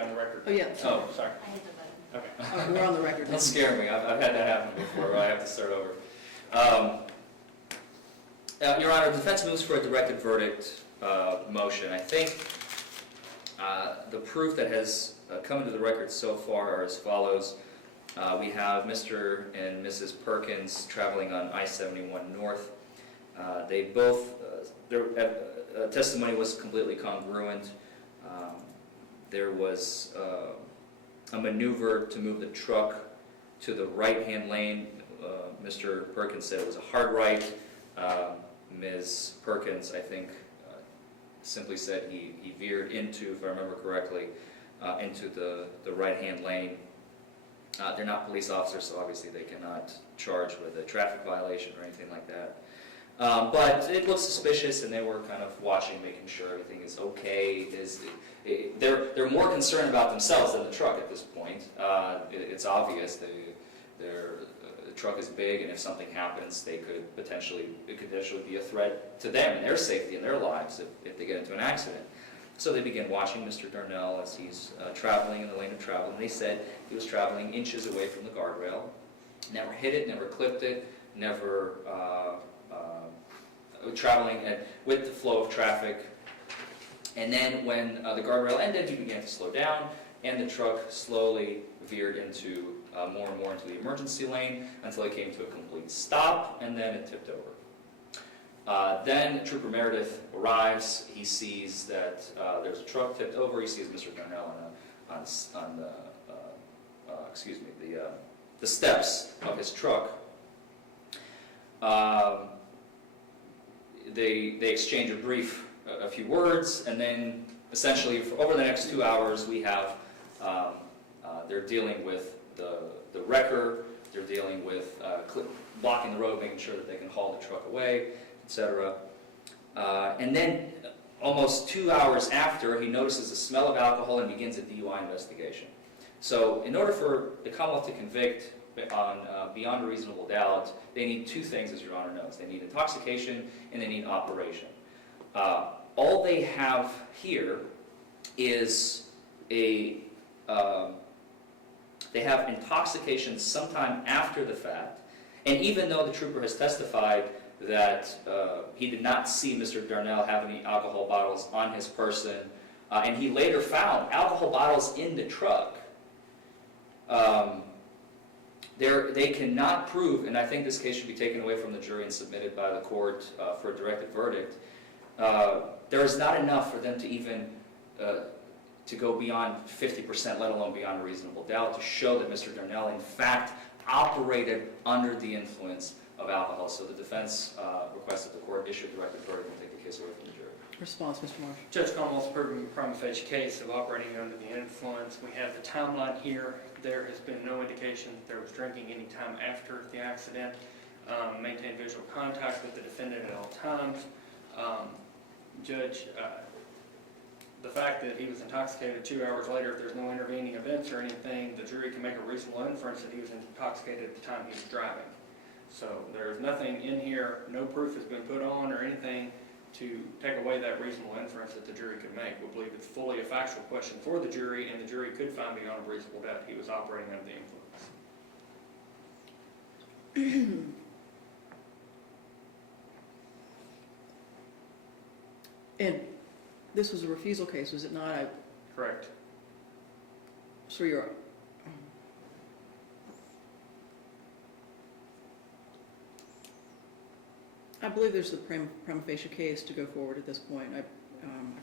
on the record. Oh, yeah. Oh, sorry. I hit the button. Okay. All right, we're on the record. Don't scare me. I've had that happen before. I have to start over. Your Honor, defense moves for a directed verdict motion. I think the proof that has come into the record so far are as follows. We have Mr. and Mrs. Perkins traveling on I-71 North. They both, their testimony was completely congruent. There was a maneuver to move the truck to the right-hand lane. Mr. Perkins said it was a hard right. Ms. Perkins, I think, simply said he veered into, if I remember correctly, into the right-hand lane. They're not police officers, so obviously they cannot charge with a traffic violation or anything like that. But it looked suspicious, and they were kind of watching, making sure everything is okay. They're more concerned about themselves than the truck at this point. It's obvious. The truck is big, and if something happens, it could potentially be a threat to them and their safety and their lives if they get into an accident. So they began watching Mr. Darnell as he's traveling in the lane of travel, and they said he was traveling inches away from the guardrail, never hit it, never clipped it, never traveling with the flow of traffic. And then when the guardrail ended, he began to slow down, and the truck slowly veered into more and more into the emergency lane until it came to a complete stop, and then it tipped over. Then Trooper Meredith arrives. He sees that there's a truck tipped over. He sees Mr. Darnell on the steps of his truck. They exchange a few words, and then essentially over the next 2 hours we have they're dealing with the wrecker. They're dealing with blocking the road, making sure that they can haul the truck away, etc. And then almost 2 hours after, he notices a smell of alcohol and begins a DUI investigation. So in order for the Commonwealth to convict on beyond a reasonable doubt, they need two things, as Your Honor knows. They need intoxication and they need operation. All they have here is they have intoxication sometime after the fact, and even though the trooper has testified that he did not see Mr. Darnell have any alcohol bottles on his person, and he later found alcohol bottles in the truck, they cannot prove, and I think this case should be taken away from the jury and submitted by the court for a directed verdict. There is not enough for them to even to go beyond 50%, let alone beyond a reasonable doubt, to show that Mr. Darnell, in fact, operated under the influence of alcohol. So the defense requests that the court issue a directed verdict and take the case away from the jury. Response, Mr. Marsh. Judge Commonwealth's proven prima facie case of operating under the influence. We have the timeline here. There has been no indication that there was drinking any time after the accident. Maintained visual contact with the defendant at all times. Judge, the fact that he was intoxicated 2 hours later, if there's no intervening events or anything, the jury can make a reasonable inference that he was intoxicated at the time he was driving. So there's nothing in here, no proof has been put on or anything to take away that reasonable inference that the jury could make. We believe it's fully a factual question for the jury, and the jury could find beyond a reasonable doubt he was operating under the influence. And this was a refusal case, was it not? Correct. So you're... I believe there's a prima facie case to go forward at this point. I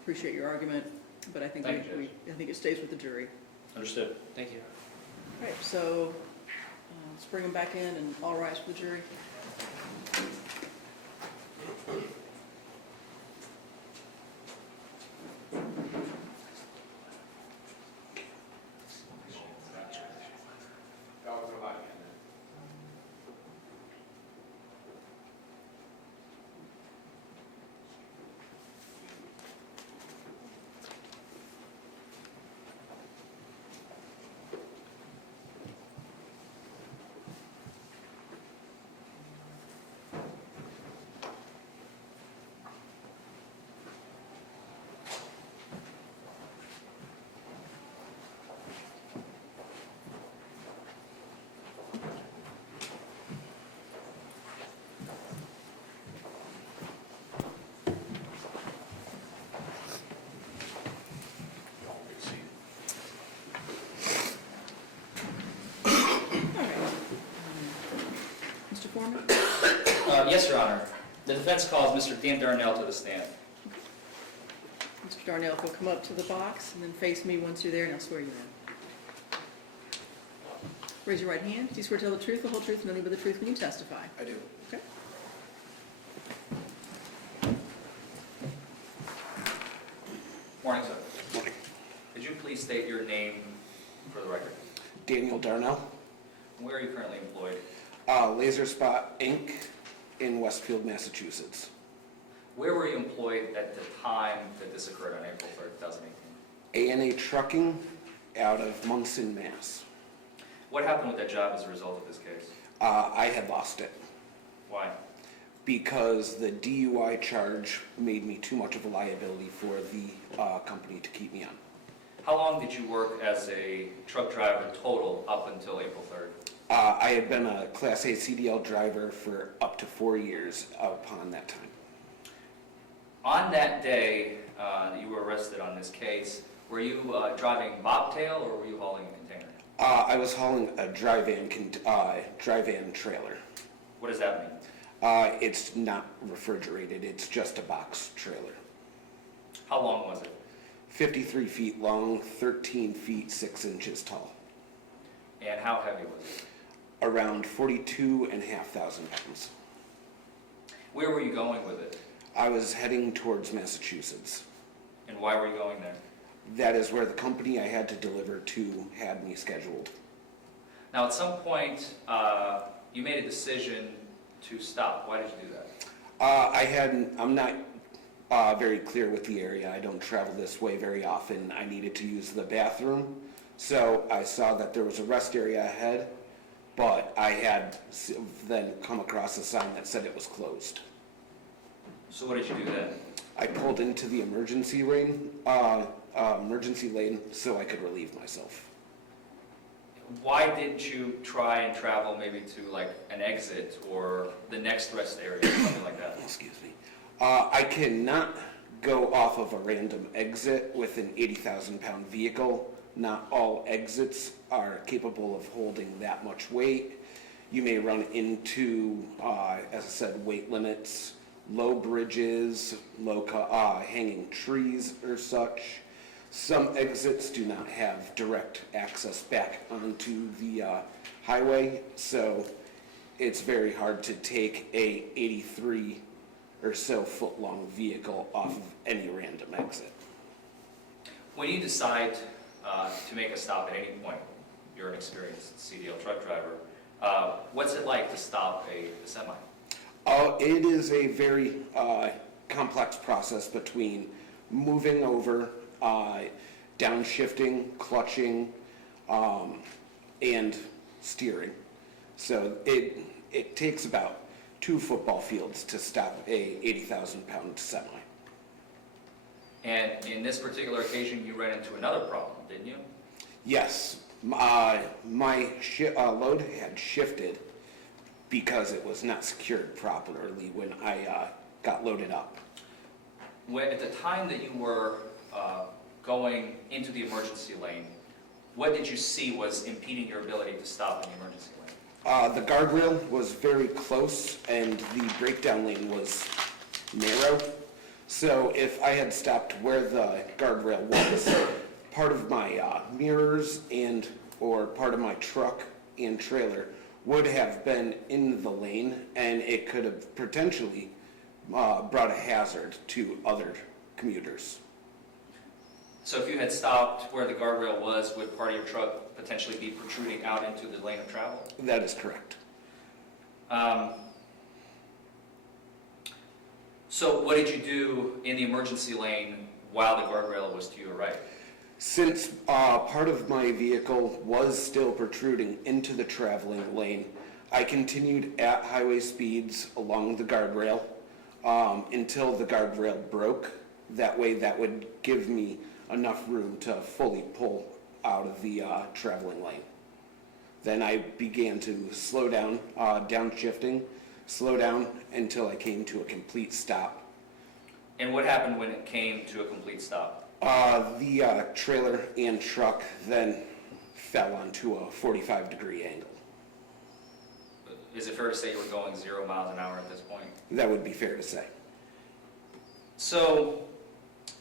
appreciate your argument, but I think I think it stays with the jury. Understood. Thank you. All right, so let's bring them back in and all rise for the jury. Yes, Your Honor. The defense calls Mr. Dan Darnell to the stand. Mr. Darnell, if you'll come up to the box and then face me once you're there, and I'll swear you in. Raise your right hand. Do you swear to tell the truth, the whole truth, and nothing but the truth when you testify? I do. Okay. Morning, sir. Morning. Could you please state your name for the record? Daniel Darnell, Where are you currently employed? Laser Spot Inc. in Westfield, Massachusetts. Where were you employed at the time that this occurred on April 3rd, 2018? A&A Trucking out of Munson, Mass. What happened with that job as a result of this case? I had lost it Why? because the DUI charge made me too much of a liability for the company to keep me on. How long did you work as a truck driver total up until April 3rd? I had been a Class A CDL driver for up to 4 years upon that time. On that day that you were arrested on this case, were you driving bobtail or were you hauling a container? I was hauling a dry-van trailer. What does that mean? It's not refrigerated, it's just a box trailer. How long was it? 53 feet long, 13 feet 6 inches tall. And how heavy was it? Around 42,500 pounds. Where were you going with it? I was heading towards Massachusetts. And why were you going there? That is where the company I had to deliver to had me scheduled. Now, at some point, you made a decision to stop. Why did you do that? I'm not very clear with the area. I don't travel this way very often. I needed to use the bathroom. So I saw that there was a rest area ahead, but I had then come across a sign that said it was closed. So what did you do then? I pulled into the emergency lane so I could relieve myself. Why didn't you try and travel maybe to like an exit or the next rest area or something like that? Excuse me. I cannot go off of a random exit with an 80,000 pound vehicle. Not all exits are capable of holding that much weight. You may run into, as I said, weight limits, low bridges, hanging trees or such. Some exits do not have direct access back onto the highway, so it's very hard to take a 83 or so foot long vehicle off of any random exit. When you decide to make a stop at any point, you're an experienced CDL truck driver, what's it like to stop a semi? It is a very complex process between moving over, downshifting, clutching, and steering. So it takes about 2 football fields to stop a 80,000 pound semi. And in this particular occasion, you ran into another problem, didn't you? Yes, my load had shifted because it was not secured properly when I got loaded up. At the time that you were going into the emergency lane, what did you see was impeding your ability to stop in the emergency lane? The guardrail was very close and the breakdown lane was narrow. So if I had stopped where the guardrail was, part of my mirrors or part of my truck and trailer would have been in the lane, and it could have potentially brought a hazard to other commuters. So if you had stopped where the guardrail was, would part of your truck potentially be protruding out into the lane of travel? That is correct. So what did you do in the emergency lane while the guardrail was to your right? Since part of my vehicle was still protruding into the traveling lane, I continued at highway speeds along the guardrail until the guardrail broke. That way that would give me enough room to fully pull out of the traveling lane. Then I began to slow down, downshifting, slow down until I came to a complete stop. And what happened when it came to a complete stop? The trailer and truck then fell onto a 45-degree angle. is it fair to say you were going 0 miles an hour at this point? That would be fair to say. So,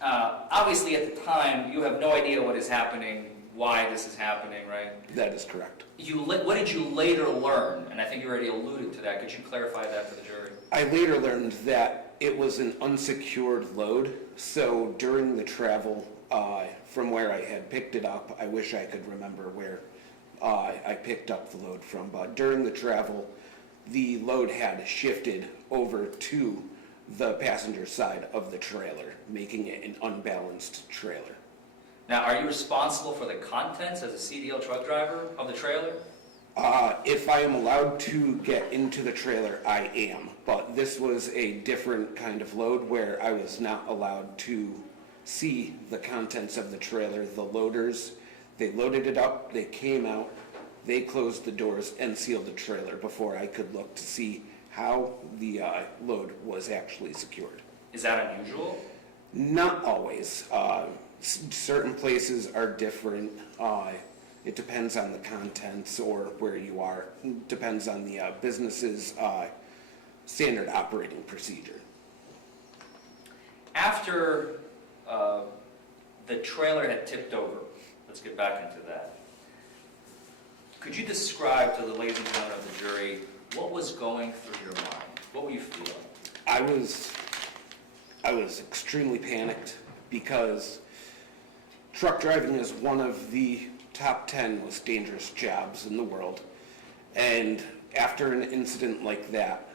obviously at the time, you have no idea what is happening, why this is happening, right? That is correct. What did you later learn? And I think you already alluded to that. Could you clarify that for the jury? I later learned that it was an unsecured load, so during the travel from where I had picked it up, I wish I could remember where I picked up the load from, but during the travel, the load had shifted over to the passenger side of the trailer, making it an unbalanced trailer. Now, are you responsible for the contents as a CDL truck driver of the trailer? If I am allowed to get into the trailer, I am, but this was a different kind of load where I was not allowed to see the contents of the trailer. The loaders, they loaded it up, they came out, they closed the doors and sealed the trailer before I could look to see how the load was actually secured. Is that unusual? Not always. Certain places are different. It depends on the contents or where you are. It depends on the business's standard operating procedure. After the trailer had tipped over, let's get back into that. Could you describe to the ladies and gentlemen of the jury what was going through your mind? What were you feeling? I was extremely panicked because truck driving is one of the top 10 most dangerous jobs in the world. And after an incident like that,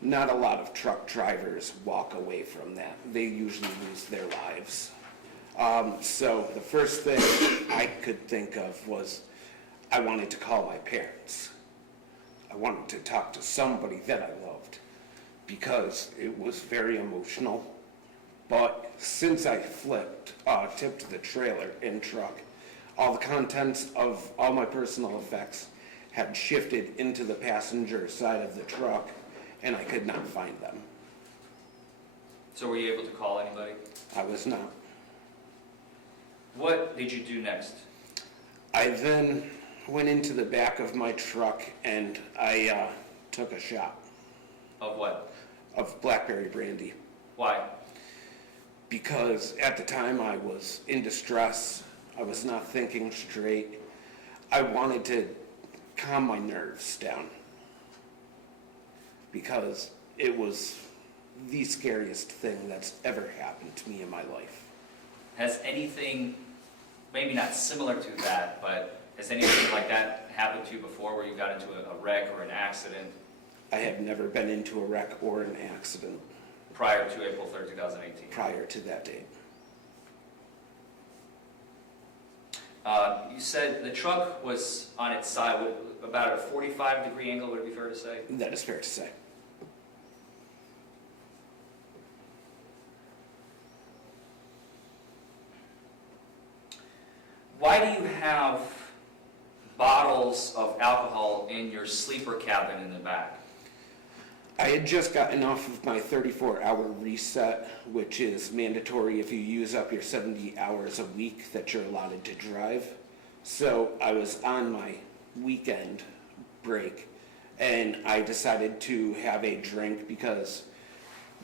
not a lot of truck drivers walk away from that. They usually lose their lives. So the first thing I could think of was I wanted to call my parents. I wanted to talk to somebody that I loved because it was very emotional. But since I tipped the trailer and truck, all the contents of all my personal effects had shifted into the passenger side of the truck, and I could not find them. So were you able to call anybody? I was not. What did you do next? I then went into the back of my truck and I took a shot Of what? of blackberry brandy Why? because at the time I was in distress. I was not thinking straight. I wanted to calm my nerves down because it was the scariest thing that's ever happened to me in my life. Has anything, maybe not similar to that, but has anything like that happened to you before where you got into a wreck or an accident I have never been into a wreck or an accident prior to April 3rd, 2018? prior to that date. You said the truck was on its side, about a 45-degree angle, would it be fair to say? That is fair to say. Why do you have bottles of alcohol in your sleeper cabin in the back? I had just gotten off of my 34-hour reset, which is mandatory if you use up your 70 hours a week that you're allotted to drive. So I was on my weekend break, and I decided to have a drink because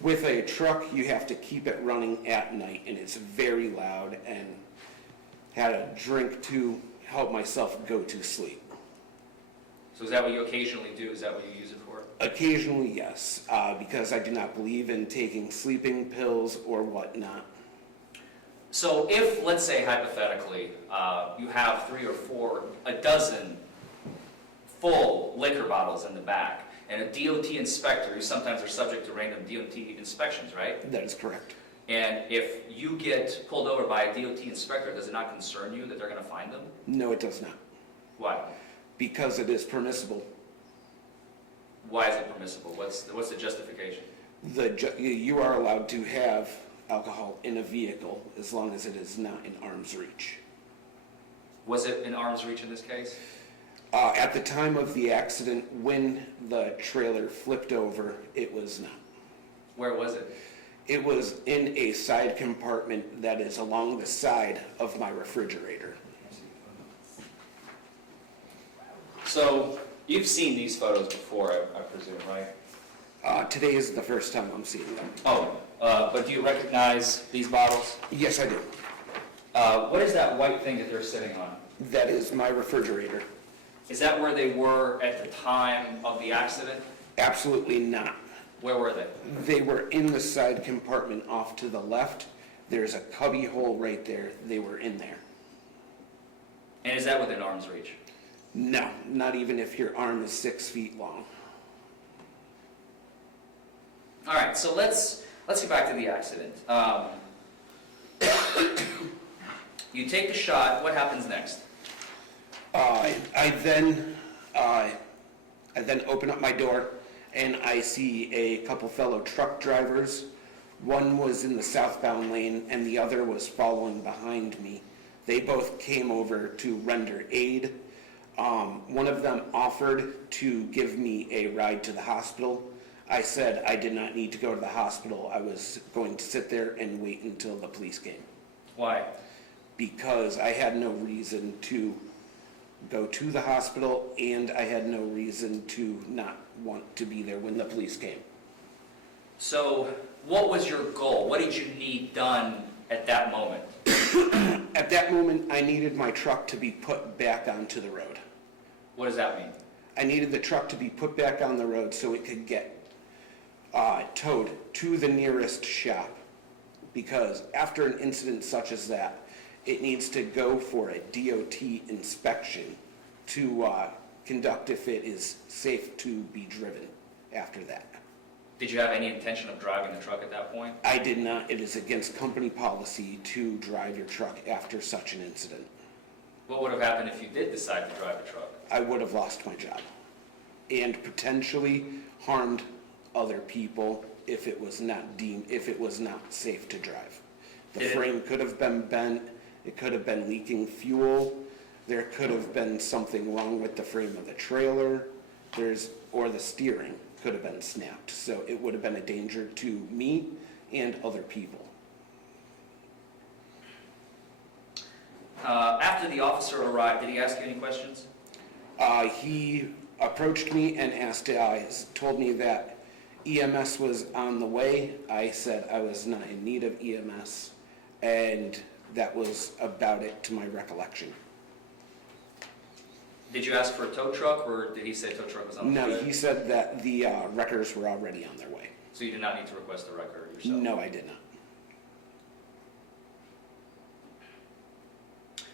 with a truck, you have to keep it running at night, and it's very loud, and had a drink to help myself go to sleep. So is that what you occasionally do? Is that what you use it for? Occasionally, yes, because I do not believe in taking sleeping pills or whatnot. So if, let's say hypothetically, you have 3 or 4, a dozen full liquor bottles in the back, and a DOT inspector, who sometimes are subject to random DOT inspections, right? That is correct. And if you get pulled over by a DOT inspector, does it not concern you that they're going to find them? No, it does not, Why? because it is permissible. Why is it permissible? What's the justification? You are allowed to have alcohol in a vehicle as long as it is not in arm's reach. Was it in arm's reach in this case? At the time of the accident, when the trailer flipped over, it was not. Where was it? It was in a side compartment that is along the side of my refrigerator. So You've seen these photos before, I presume, right? Today is the first time I'm seeing them. Oh, but do you recognize these bottles? Yes, I do. What is that white thing that they're sitting on? That is my refrigerator. Is that where they were at the time of the accident? Absolutely not. Where were they? They were in the side compartment off to the left. There's a cubby hole right there. They were in there. And is that within arm's reach? No, not even if your arm is 6 feet long. All right, so let's get back to the accident. You take the shot. What happens next? I then open up my door and I see a couple fellow truck drivers. One was in the southbound lane and the other was following behind me. They both came over to render aid. One of them offered to give me a ride to the hospital. I said I did not need to go to the hospital. I was going to sit there and wait until the police came. Why? Because I had no reason to go to the hospital and I had no reason to not want to be there when the police came. So what was your goal? What did you need done at that moment? At that moment, I needed my truck to be put back onto the road. What does that mean? I needed the truck to be put back on the road so it could get towed to the nearest shop. Because after an incident such as that, it needs to go for a DOT inspection to conduct if it is safe to be driven after that. Did you have any intention of driving the truck at that point? I did not. It is against company policy to drive your truck after such an incident. What would have happened if you did decide to drive the truck? I would have lost my job and potentially harmed other people if it was not safe to drive. The frame could have been bent, it could have been leaking fuel, there could have been something wrong with the frame of the trailer, or the steering could have been snapped. So it would have been a danger to me and other people. After the officer arrived, did he ask you any questions? He approached me and told me that EMS was on the way. I said I was not in need of EMS, and that was about it to my recollection. Did you ask for a tow truck, or did he say tow truck was on the way? No, he said that the wreckers were already on their way. So you did not need to request a wrecker yourself? No, I did not.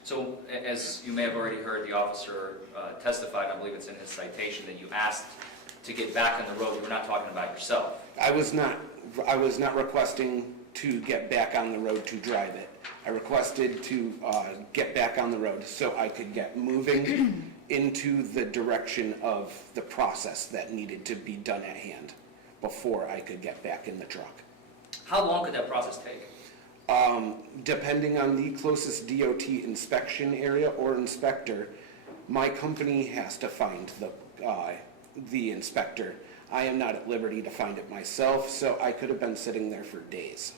So, as you may have already heard, the officer testified, I believe it's in his citation, that you asked to get back on the road. You were not talking about yourself. I was not requesting to get back on the road to drive it. I requested to get back on the road so I could get moving into the direction of the process that needed to be done at hand before I could get back in the truck. How long could that process take? Depending on the closest DOT inspection area or inspector, my company has to find the inspector. I am not at liberty to find it myself, so I could have been sitting there for days.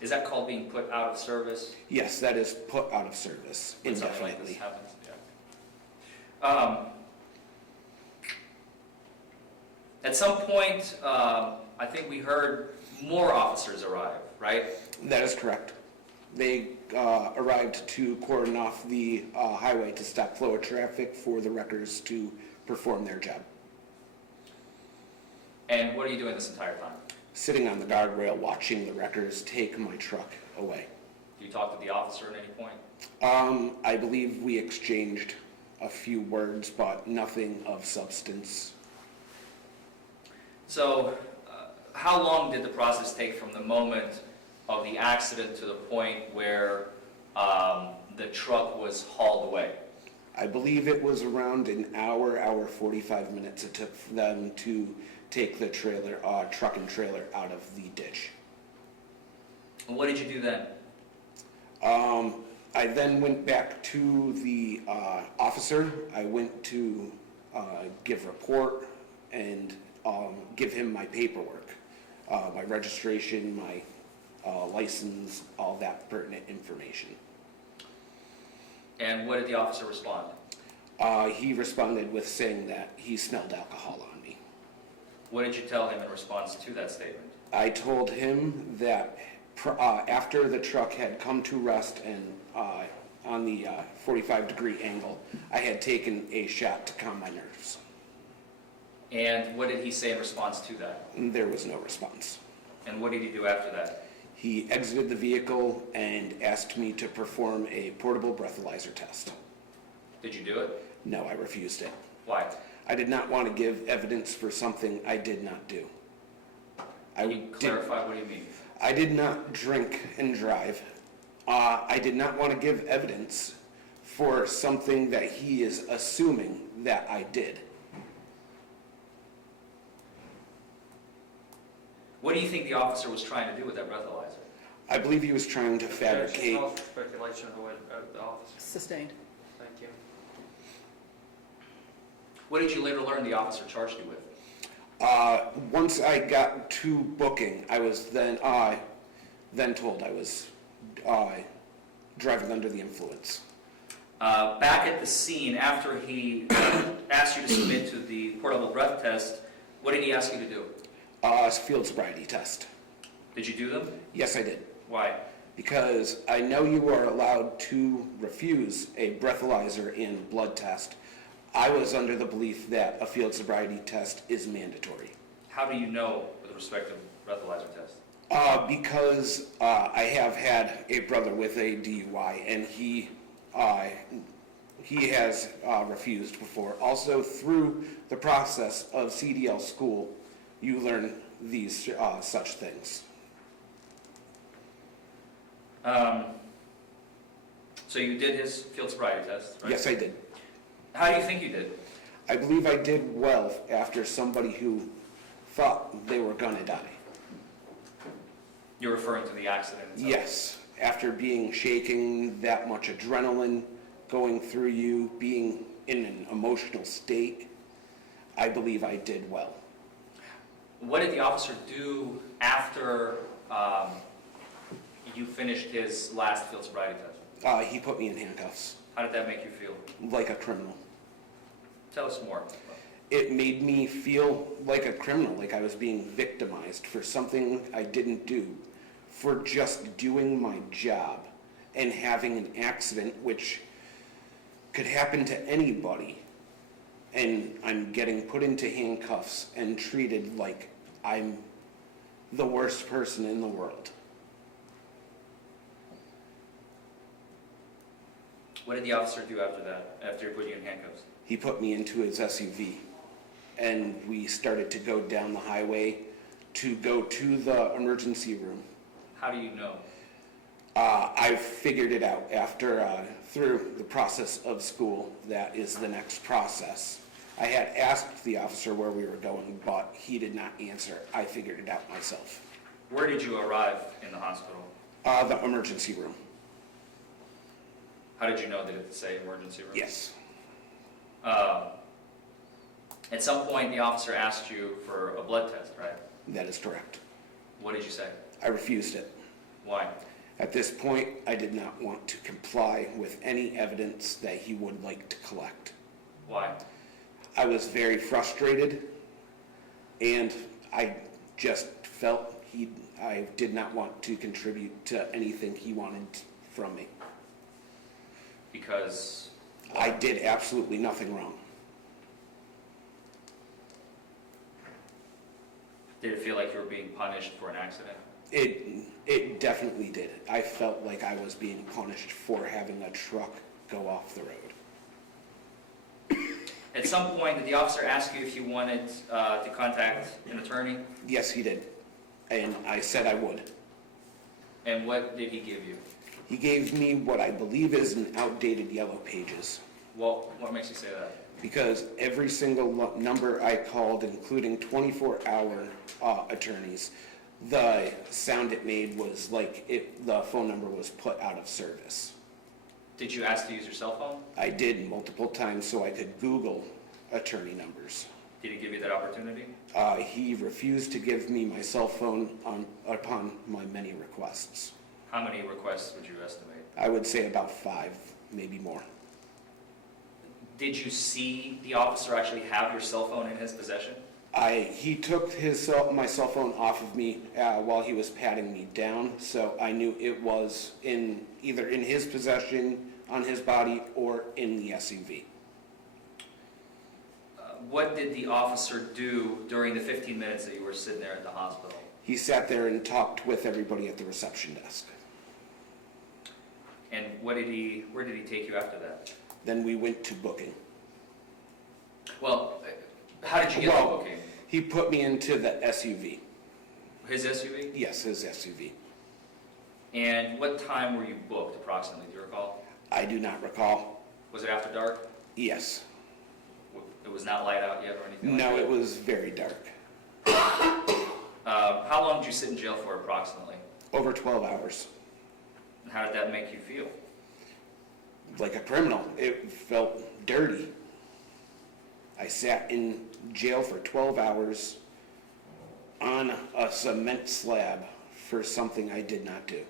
Is that called being put out of service? Yes, that is put out of service When something like this indefinitely. happens? Yeah. At some point, I think we heard more officers arrive, right? That is correct. They arrived to cordon off the highway to stop flow of traffic for the wreckers to perform their job. And what are you doing this entire time? Sitting on the guardrail watching the wreckers take my truck away. Do you talk to the officer at any point? I believe we exchanged a few words, but nothing of substance. So, how long did the process take from the moment of the accident to the point where the truck was hauled away? I believe it was around an hour 45 minutes it took for them to take the truck and trailer out of the ditch. And what did you do then? I then went back to the officer. I went to give report and give him my paperwork, my registration, my license, all that pertinent information. And what did the officer respond? He responded with saying that he smelled alcohol on me. What did you tell him in response to that statement? I told him that after the truck had come to rest and on the 45-degree angle, I had taken a shot to calm my nerves. And what did he say in response to that? There was no response. And what did he do after that? He exited the vehicle and asked me to perform a portable breathalyzer test. Did you do it? No, I refused it. Why? I did not want to give evidence for something I did not do. Can you clarify what do you mean? I did not drink and drive. I did not want to give evidence for something that he is assuming that I did. What do you think the officer was trying to do with that breathalyzer? I believe he was trying to fabricate. Judge, it's all speculation of the officer. Sustained. Thank you. What did you later learn the officer charged you with? Once I got to booking, I was then told I was driving under the influence. Back at the scene, after he asked you to submit to the portable breath test, what did he ask you to do? Field sobriety test. Did you do them? Yes, I did. Why? Because I know you are allowed to refuse a breathalyzer and blood test. I was under the belief that a field sobriety test is mandatory. How do you know with respect to breathalyzer test? Because I have had a brother with a DUI, and he has refused before. Also, through the process of CDL school, you learn these such things. So you did his field sobriety test, right? Yes, I did. How do you think you did? I believe I did well after somebody who thought they were gonna die. You're referring to the accident itself? Yes, after being shaken, that much adrenaline going through you, being in an emotional state, I believe I did well. What did the officer do after you finished his last field sobriety test? He put me in handcuffs, How did that make you feel? like a criminal. Tell us more. It made me feel like a criminal, like I was being victimized for something I didn't do, for just doing my job and having an accident which could happen to anybody. And I'm getting put into handcuffs and treated like I'm the worst person in the world. What did the officer do after that, after he put you in handcuffs? He put me into his SUV, and we started to go down the highway to go to the emergency room. How do you know? I figured it out after, through the process of school. That is the next process. I had asked the officer where we were going, but he did not answer. I figured it out myself. Where did you arrive in the hospital? The emergency room. How did you know that it say emergency room? Yes. At some point, the officer asked you for a blood test, right? That is correct. What did you say? I refused it. Why? At this point, I did not want to comply with any evidence that he would like to collect. Why? I was very frustrated, and I just felt I did not want to contribute to anything he wanted from me. Because I did absolutely nothing wrong. did it feel like you were being punished for an accident? It definitely did. I felt like I was being punished for having a truck go off the road. At some point, did the officer ask you if you wanted to contact an attorney? Yes, he did. And I said I would. And what did he give you? He gave me what I believe is an outdated Yellow Pages. Well, what makes you say that? Because every single number I called, including 24-hour attorneys, the sound it made was like the phone number was put out of service. Did you ask to use your cell phone? I did multiple times so I could Google attorney numbers. Did he give you that opportunity? He refused to give me my cell phone upon my many requests. How many requests would you estimate? I would say about 5. maybe more. Did you see the officer actually have your cell phone in his possession? He took my cell phone off of me while he was patting me down, so I knew it was either in his possession, on his body, or in the SUV. What did the officer do during the 15 minutes that you were sitting there at the hospital? He sat there and talked with everybody at the reception desk. And where did he take you after that? Then we went to booking. Well, how did you get the booking? He put me into the SUV. His SUV? Yes, his SUV. And what time were you booked approximately? Do you recall? I do not recall. Was it after dark? Yes. It was not light out yet or anything like No, that? it was very dark. How long did you sit in jail for approximately? Over 12 hours. And how did that make you feel? Like a criminal. It felt dirty. I sat in jail for 12 hours on a cement slab for something I did not do.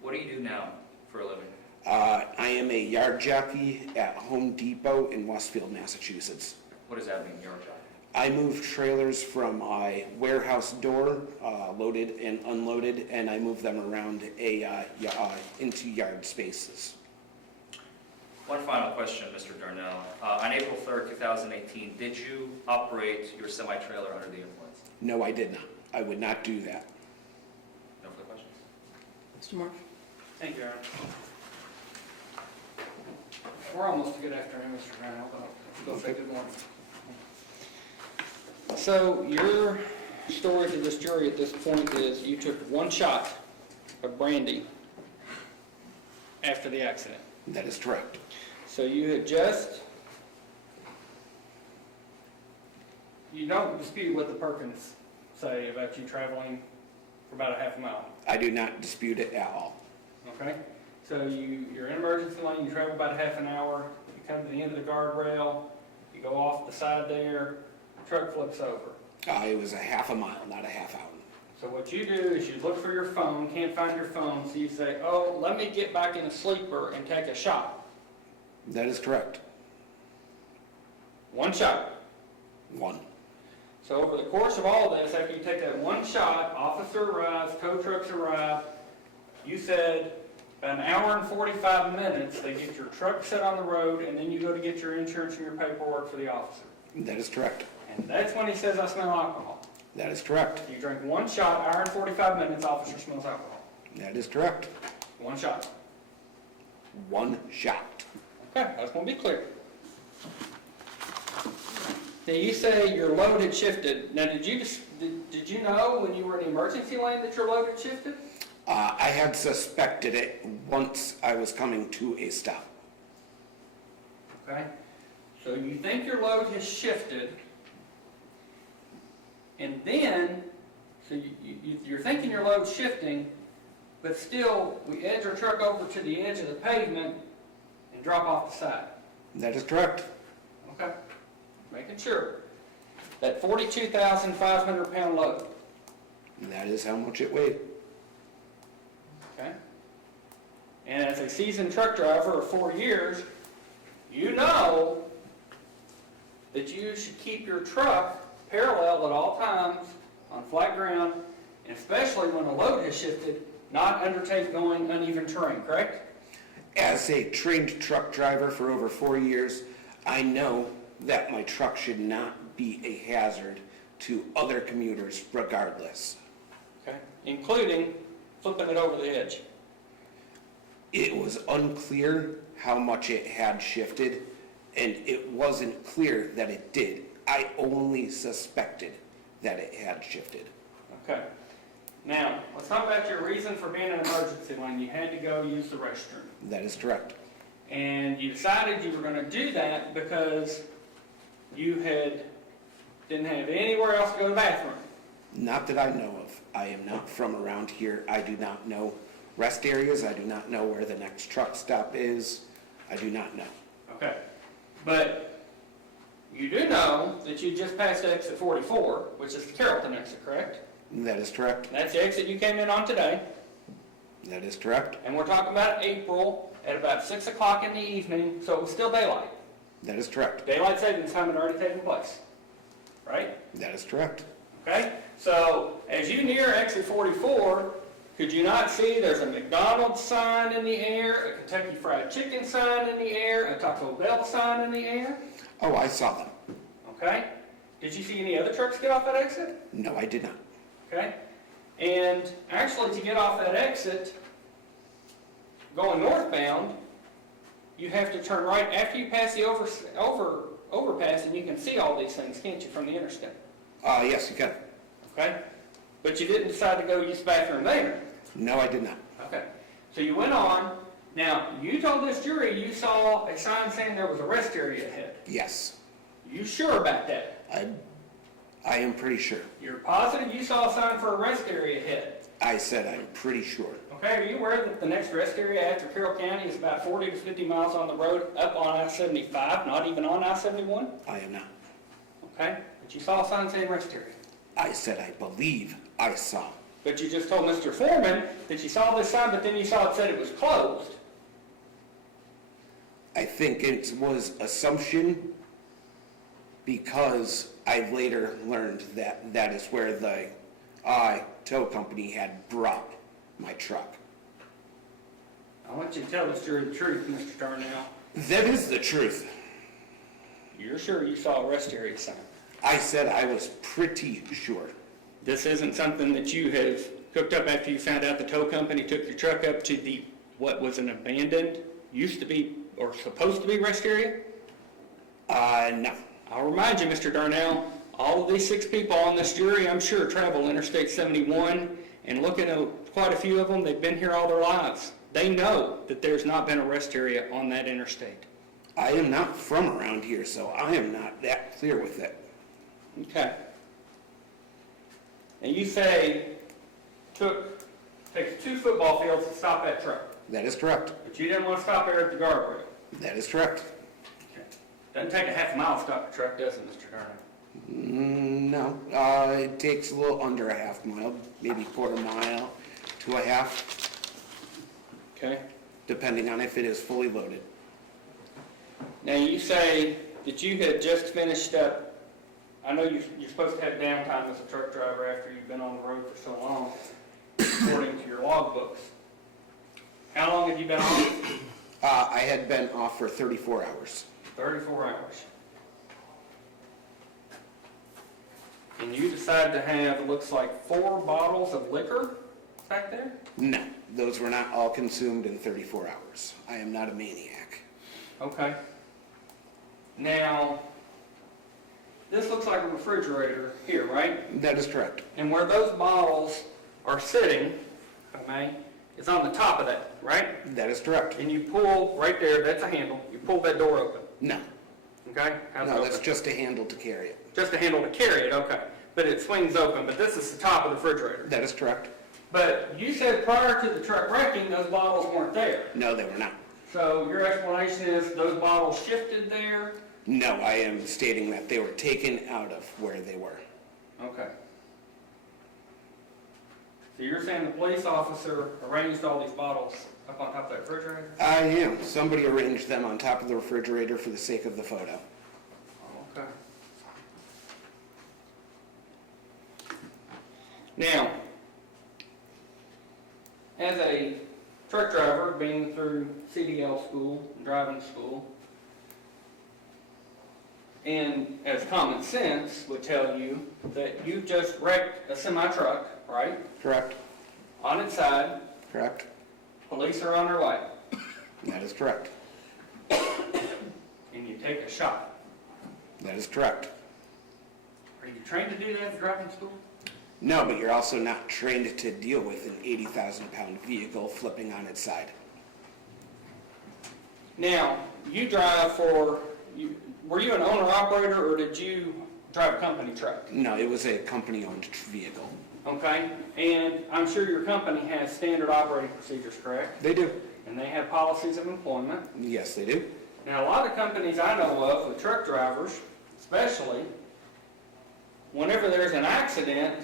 What do you do now for a living? I am a yard jockey at Home Depot in Westfield, Massachusetts. What does that mean, yard jockey? I move trailers from my warehouse door, loaded and unloaded, and I move them around into yard spaces. One final question, Mr. Darnell. On April 3rd, 2018, did you operate your semi-trailer under the influence? No, I did not. I would not do that. No further questions? Mr. Marsh? Thank you, Aaron. We're almost to good afternoon, Mr. Brown. I'll go say good morning. So your story to this jury at this point is you took one shot of brandy after the accident. That is correct. So you don't dispute what the Perkins say about you traveling for about a half a mile, I do not dispute it at all. okay? So you're in emergency lane, you travel about a half an hour, you come to the end of the guardrail, you go off the side there, truck flips over. It was a half a mile, not a half hour. So what you do is you look for your phone, can't find your phone, so you say, oh, let me get back in a sleeper and take a shot. That is correct. One shot. One. So over the course of all this, after you take that one shot, officer arrives, tow trucks arrive, you said about an hour and 45 minutes, they get your truck set on the road, and then you go to get your insurance and your paperwork for the officer. That is correct. And that's when he says, I smell alcohol. That is correct. You drink one shot, hour and 45 minutes, officer smells alcohol. That is correct. One shot. One shot. Okay, I just want to be clear. Now you say your load had shifted. Now did you know when you were in the emergency lane that your load had shifted? I had suspected it once I was coming to a stop. Okay, so you think your load has shifted, and then, so you're thinking your load's shifting, but still, we edge our truck over to the edge of the pavement and drop off the side. That is correct. Okay, making sure. That 42,500 pound load. That is how much it weighed. Okay? And as a seasoned truck driver of 4 years, you know that you should keep your truck parallel at all times on flat ground, and especially when a load has shifted, not undertake going uneven terrain, correct? As a trained truck driver for over 4 years, I know that my truck should not be a hazard to other commuters regardless. Okay? Including flipping it over the edge. It was unclear how much it had shifted, and it wasn't clear that it did. I only suspected that it had shifted. Okay. Now, let's talk about your reason for being in an emergency lane. You had to go use the restroom. That is correct. And you decided you were going to do that because you didn't have anywhere else to go to the bathroom. Not that I know of. I am not from around here. I do not know rest areas. I do not know where the next truck stop is. I do not know. Okay. But you do know that you just passed exit 44, which is the Carrollton exit, correct? That is correct. And that's the exit you came in on today. That is correct. And we're talking about April at about 6 o'clock in the evening, so it was still daylight. That is correct. Daylight savings time had already taken place, right? That is correct. Okay? So as you near exit 44, could you not see there's a McDonald's sign in the air, a Kentucky Fried Chicken sign in the air, a Taco Bell sign in the air? Oh, I saw them. Okay? Did you see any other trucks get off that exit? No, I did not. Okay? And actually, to get off that exit, going northbound, you have to turn right after you pass the overpass, and you can see all these things, can't you, from the interstate? Yes, you can. Okay? But you didn't decide to go use the bathroom there. No, I did not. Okay. So you went on. Now, you told this jury you saw a sign saying there was a rest area ahead. Yes. You sure about that? I am pretty sure. You're positive you saw a sign for a rest area ahead? I said I'm pretty sure. Okay, are you aware that the next rest area after Carroll County is about 40 to 50 miles on the road up on I-75, not even on I-71? I am not. Okay, but you saw a sign saying rest area. I said I believe I saw. But you just told Mr. Forman that you saw this sign, but then you saw it said it was closed. I think it was assumption because I later learned that that is where the tow company had brought my truck. I want you to tell this jury the truth, Mr. Darnell. That is the truth. You're sure you saw a rest area sign? I said I was pretty sure. This isn't something that you have cooked up after you found out the tow company took your truck up to the, what was an abandoned, used to be, or supposed to be rest area? No. I'll remind you, Mr. Darnell, all of these 6 people on this jury, I'm sure, travel Interstate 71, and looking at quite a few of them, they've been here all their lives. They know that there's not been a rest area on that interstate. I am not from around here, so I am not that clear with it. Okay. And you say takes 2 football fields to stop that truck, That is correct. but you didn't want to stop there at the guardrail. That is correct. Okay. Doesn't take a half a mile to stop a truck, does it, Mr. Darnell? No. It takes a little under a half mile, maybe quarter mile to a half, Okay. depending on if it is fully loaded. Now, you say that you had just finished up, I know you're supposed to have downtime as a truck driver after you've been on the road for so long, according to your logbooks. How long have you been on? I had been off for 34 hours. 34 hours. And you decided to have, it looks like 4 bottles of liquor back there? No, those were not all consumed in 34 hours. I am not a maniac. Okay. Now, this looks like a refrigerator here, right? That is correct. And where those bottles are sitting, okay, it's on the top of that, right? That is correct. And you pull right there, that's a handle, you pull that door open, No, okay? How's it no, open? that's just a handle to carry it. Just a handle to carry it, okay. But it swings open, but this is the top of the refrigerator. That is correct. But you said prior to the truck wrecking, those bottles weren't there. No, they were not. So your explanation is those bottles shifted there? No, I am stating that they were taken out of where they were. Okay. So you're saying the police officer arranged all these bottles up on top of that refrigerator? I am. Somebody arranged them on top of the refrigerator for the sake of the photo. Okay. Now, as a truck driver, being through CDL school, driving school, and as common sense would tell you that you just wrecked a semi-truck, right? Correct? On its side, Correct? police are on their way, That is correct. and you take a shot. That is correct. Are you trained to do that at driving school? No, but you're also not trained to deal with an 80,000-pound vehicle flipping on its side. Now, you drive were you an owner-operator, or did you drive a company truck? No, it was a company-owned vehicle. Okay, and I'm sure your company has standard operating procedures, correct? They do. And they have policies of employment. Yes, they do. Now, a lot of companies I know of, with truck drivers especially, whenever there's an accident,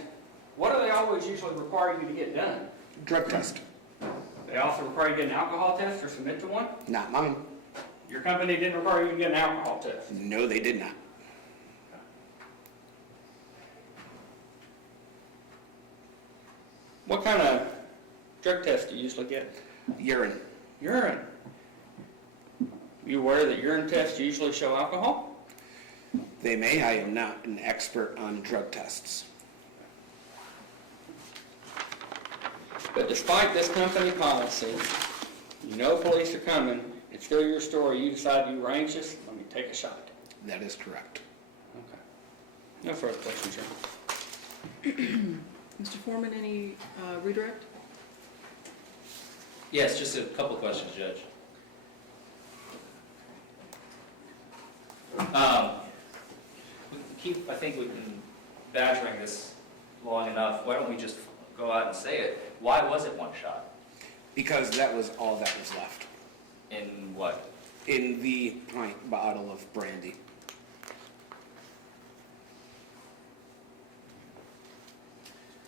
what do they always usually require you to get done? Drug test. they also require you to get an alcohol test or submit to one? Not mine. Your company didn't require you to get an alcohol test? No, they did not. What kind of drug test do you usually get? Urine. Urine. You aware that urine tests usually show alcohol? They may. I am not an expert on drug tests. But despite this company policy, you know police are coming, it's still your story, you decide you were anxious, let me take a shot. That is correct. Okay. No further questions, Your Honor. Mr. Forman, any redirect? Yes, just a couple questions, Judge. I think we've been badgering this long enough. Why don't we just go out and say it? Why was it one shot? Because that was all that was left In what? in the pint bottle of brandy.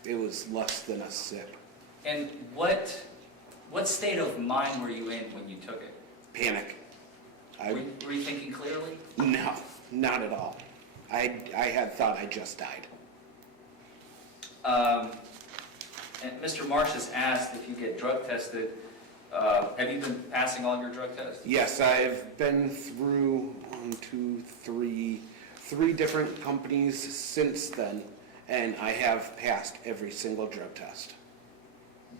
It was less than a sip. And what state of mind were you in when you took it? Panic. Were you thinking clearly? No, not at all. I had thought I just died. And Mr. Marsh has asked if you get drug tested. Have you been passing all your drug tests? Yes, I've been through three different companies since then, and I have passed every single drug test.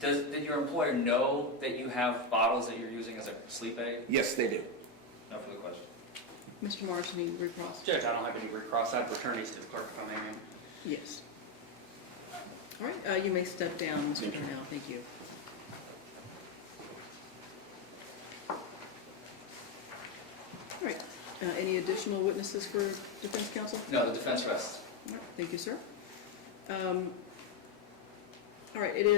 Did your employer know that you have bottles that you're using as a sleep aid? Yes, they do. No further question. Mr. Marsh, any recross? Judge, I don't have any recross, I'd return these to the clerk if I may, ma'am. Yes. All right, you may step down, Mr. Darnell, thank you. All right, any additional witnesses for defense counsel? No, the defense rests. All right, thank you, sir. All right, it is